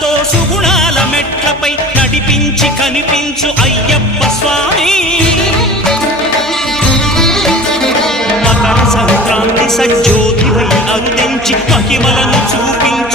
మనసుతో సుగుణాల మెట్లపై నడిపించి కనిపించు అయ్యప్ప స్వామి. మకర సంక్రాంతి సజ్జోతివై అరుదించి మహిమలను చూపించు